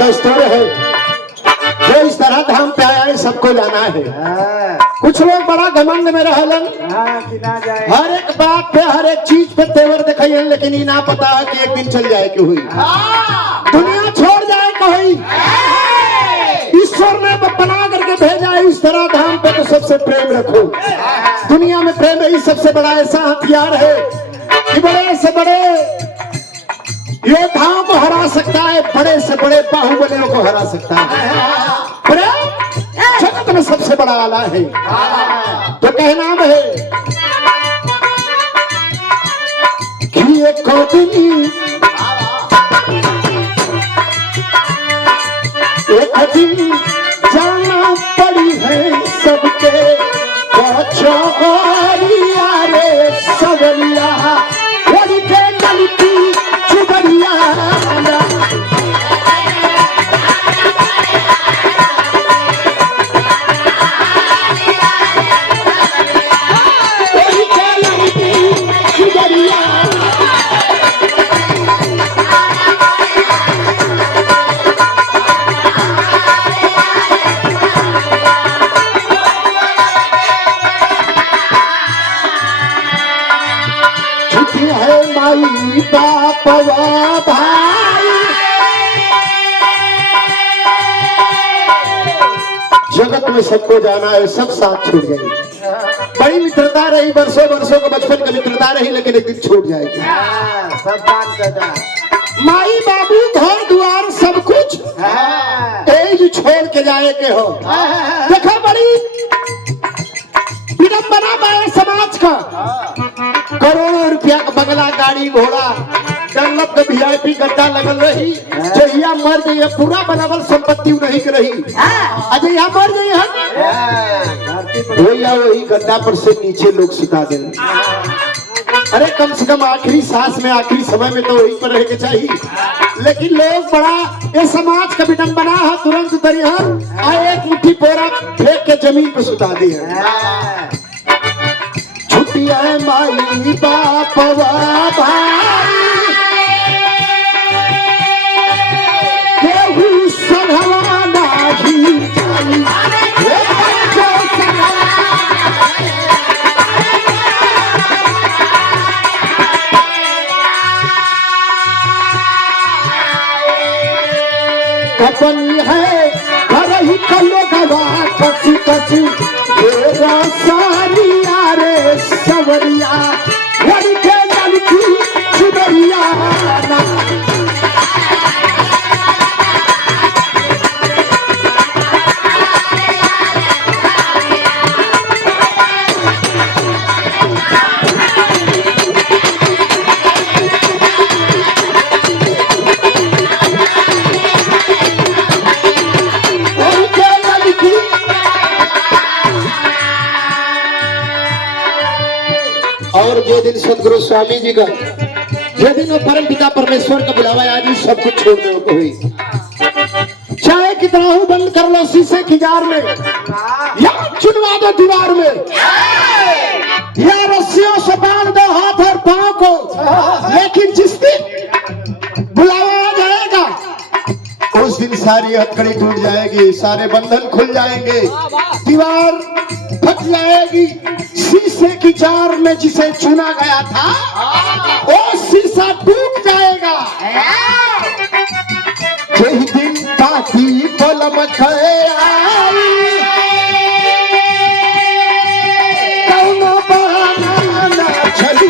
दस्तूर है, जो इस तरह धाम पे आया है सबको जाना है। कुछ लोग बड़ा घमंड में रहलन, हर एक बात पे हर एक चीज पे तेवर दिखाइए, लेकिन ये ना पता है कि एक दिन चल जाए कि हुई दुनिया छोड़ जाए कि हुई। ईश्वर ने बना करके भेजा है इस तरह धाम पे, तो सबसे प्रेम रखो। दुनिया में प्रेम ही सबसे बड़ा ऐसा हथियार है कि बड़े से बड़े योद्धाओं को हरा सकता है, बड़े से बड़े बाहुबलियों को हरा सकता है। प्रेम जगत में सबसे बड़ा आला है। तो कहना है कि एक दिन जाना पड़ी है सबके चौरिया रे सवरिया, वही के ललकी चुबरिया। बापवा भाई जगत में सबको जाना है, सब साथ छूट गए। बड़ी मित्रता रही, वर्षों वर्षों का बचपन की मित्रता रही, लेकिन एक दिन छूट जाएगी। सब बात करना, माई बाबू घर द्वार सब कुछ तेज छोड़ के जाए के हो। देखो बड़ी विडंबना पाए समाज का, करोड़ों रुपया का बंगला गाड़ी घोड़ा डनलप का VIP गड्ढा लगल रही, जहिया मर जाइए पूरा बनावल संपत्ति नहीं के रही, अजय मर जाइए भैया वही गड्ढा पर से नीचे लोग सुता दे। अरे कम से कम आखिरी सांस में आखिरी समय में तो वहीं पर रह के चाहिए, लेकिन लोग बड़ा ये समाज का विडंबना है, तुरंत दरिहन आए एक मुट्ठी पोरा फेंक के जमीन पर सुता दी है। छुट्टिया माई बापवा भाई केहू सधवा नाही अपनी है घर ही कलो गवा कसी कसी सारिया रे सवरिया, वही के ललकी चुबरिया। और जे दिन सदगुरु स्वामी जी का जे दिन परम पिता परमेश्वर का बुलावा आज सब कुछ छोड़ने को हुई। चाहे कितना हो बंद कर लो शीशे की जार में, या चुनवा दो दीवार में, या रस्सियों से बांध दो हाथ और पांव को, लेकिन जिस दिन बुलावा आ जाएगा उस दिन सारी हथकड़ी टूट जाएगी, सारे बंधन खुल जाएंगे, दीवार फट जाएगी। शीशे की जार में जिसे चुना गया था वो शीशा टूट जाएगा। यही दिन ताकि पलम आई कौनो बहाना ना चली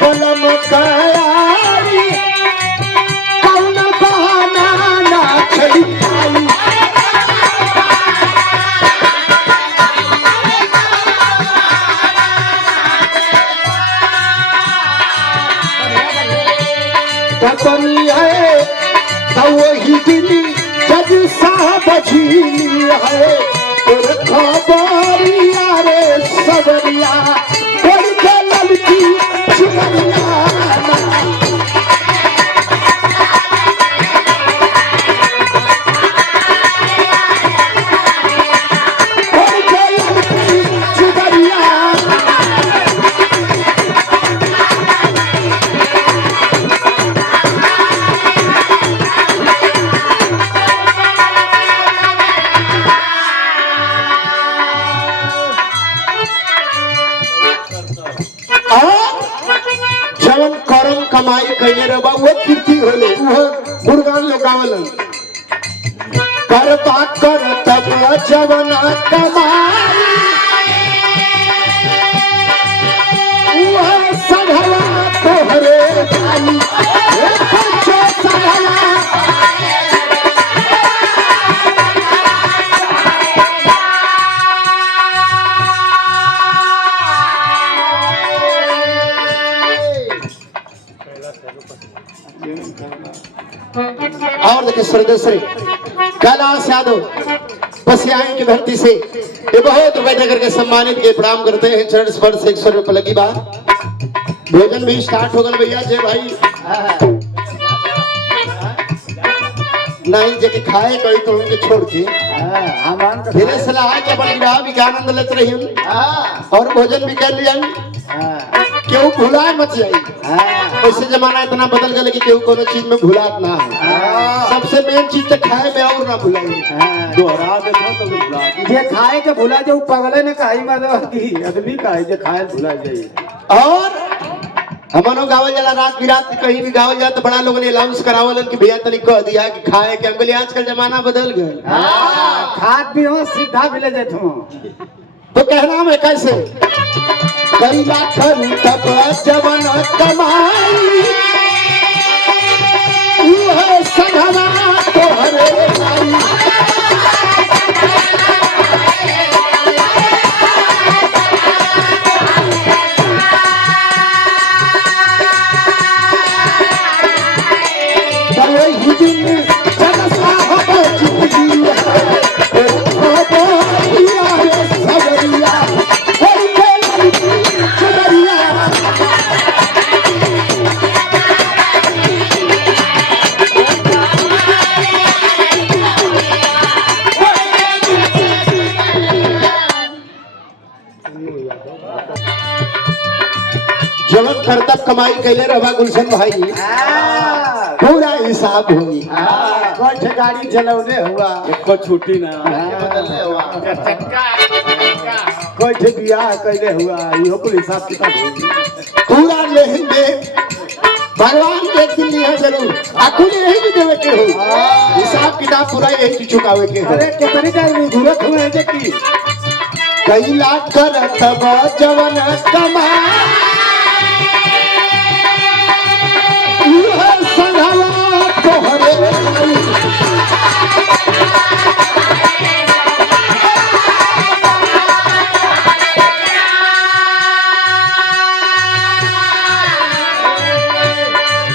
बलम कयारी कौन बहाना ना चली। पत्नी है तो वही दिली जज साहब झीली है, और खबरिया रे सबरिया और के ललकी चुबरिया। जवन करम कमाई कैले रे बा वो कीर्ति होले वो गुणगान लोग गावलन कर बात कर तब जवन कमाई वो सधवा तोहरे जाई ए पंचो सधवा और देखिए सरदेसरी कैलाश यादव पसियाई की धरती से ये बहुत रुपए करके सम्मानित के प्रणाम करते हैं चरण स्पर्श 100 रुपए लगी बात भोजन भी स्टार्ट हो गल भैया जय भाई नहीं जे खाए कोई तो उनके छोड़ के धीरे सलाह के अपन विवाह भी आनंद लेते रही और भोजन भी कर लिया क्यों भुलाए मत जाई वैसे जमाना इतना बदल गया कि केहू कोनो चीज में भुलात ना हो सबसे मेन चीज तो खाए में और ना भुलाई दोहरा देखो तो भुला जे खाए के भुला जो पगले ने कही मतलब की आदमी काहे जे खाए भुला जाई और हमनो गावल जाला रात बिरात कहीं भी गावल जाए तो बड़ा लोगों ने अनाउंस करावलन कि भैया तनी कह दिया कि खाए के अंगली आजकल जमाना बदल गया खाद भी हो सीधा भी ले जात हो तो कहना मैं कैसे कैला करू तब जवन कमाई वो सधवा तोहरे जाई जवन करतब कमाई कैले रहा गुलशन भाई पूरा हिसाब हुई कोठ गाड़ी चलौने हुआ एको छुट्टी ना कोठ बियाह कैले हुआ इहो कुल हिसाब किताब होई पूरा लेहिन में भगवान के एक दिन लिया जरूर आखुल यही भी देवे के हो हिसाब किताब पूरा यही चुकावे के हो अरे कितनी टाइम जरूरत हुए है की कई लाख कर तब जवन कमाई सधवा तोहरे जाई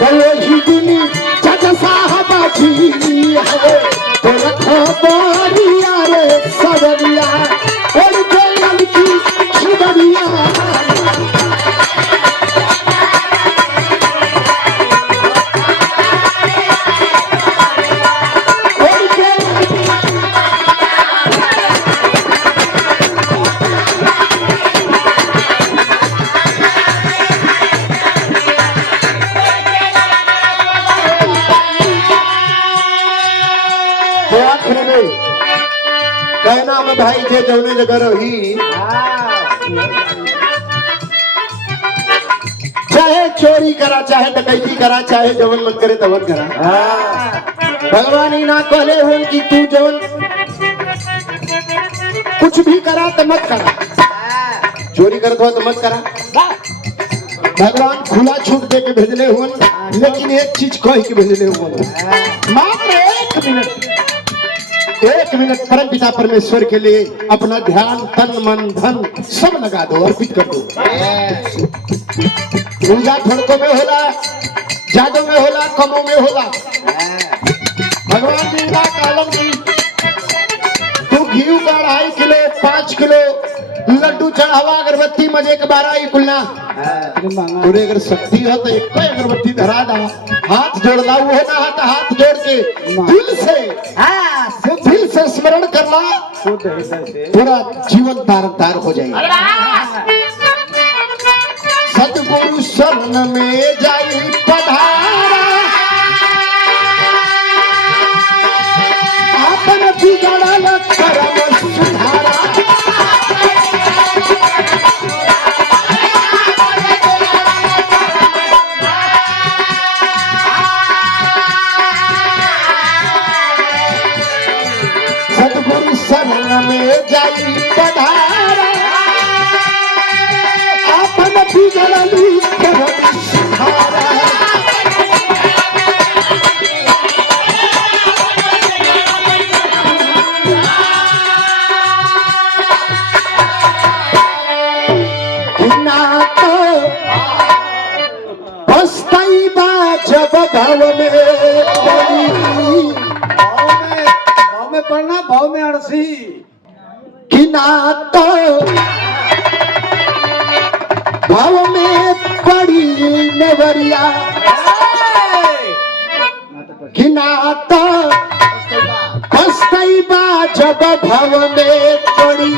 बड़ी दुनी जग साहब जी है तो रखो बोरिया रे सवरिया और के लड़की सुबरिया कहना में भाई जे जौने जगह रही चाहे चोरी करा चाहे डकैती करा चाहे जवन मन करे तवन करा भगवान ही ना कहले हुन कि तू जवन कुछ भी करा तो मत करा चोरी करत हो तो मत करा भगवान खुला छूट दे के भेजले हुन लेकिन एक चीज कह के भेजले हुन मात्र 1 मिनट परम पिता परमेश्वर के लिए अपना ध्यान तन मन धन सब लगा दो अर्पित कर दो पूजा ठड़कों में होला जादू में होला कमों में होला भगवान जी ना कालम की तू घी का 2.5 किलो 5 किलो लड्डू चढ़ावा अगरबत्ती मजे के 12 ही कुलना पूरे अगर शक्ति है तो एक अगरबत्ती धरा दा हाथ जोड़ना वो ना हाथ जोड़ के दिल से स्मरण करना पूरा जीवन तार हो जाएगा सतगुरु शरण में जाई पधारा आपन बिगड़ल करम सुधारा फंसई बा जब भाव में पड़ी। भाव में पढ़ना, भाव में अड़सी। कि ना तो भाव में पड़ी नेवरिया, कि ना तो फंसई बा जब भाव में पड़ी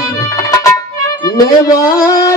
नेवरिया।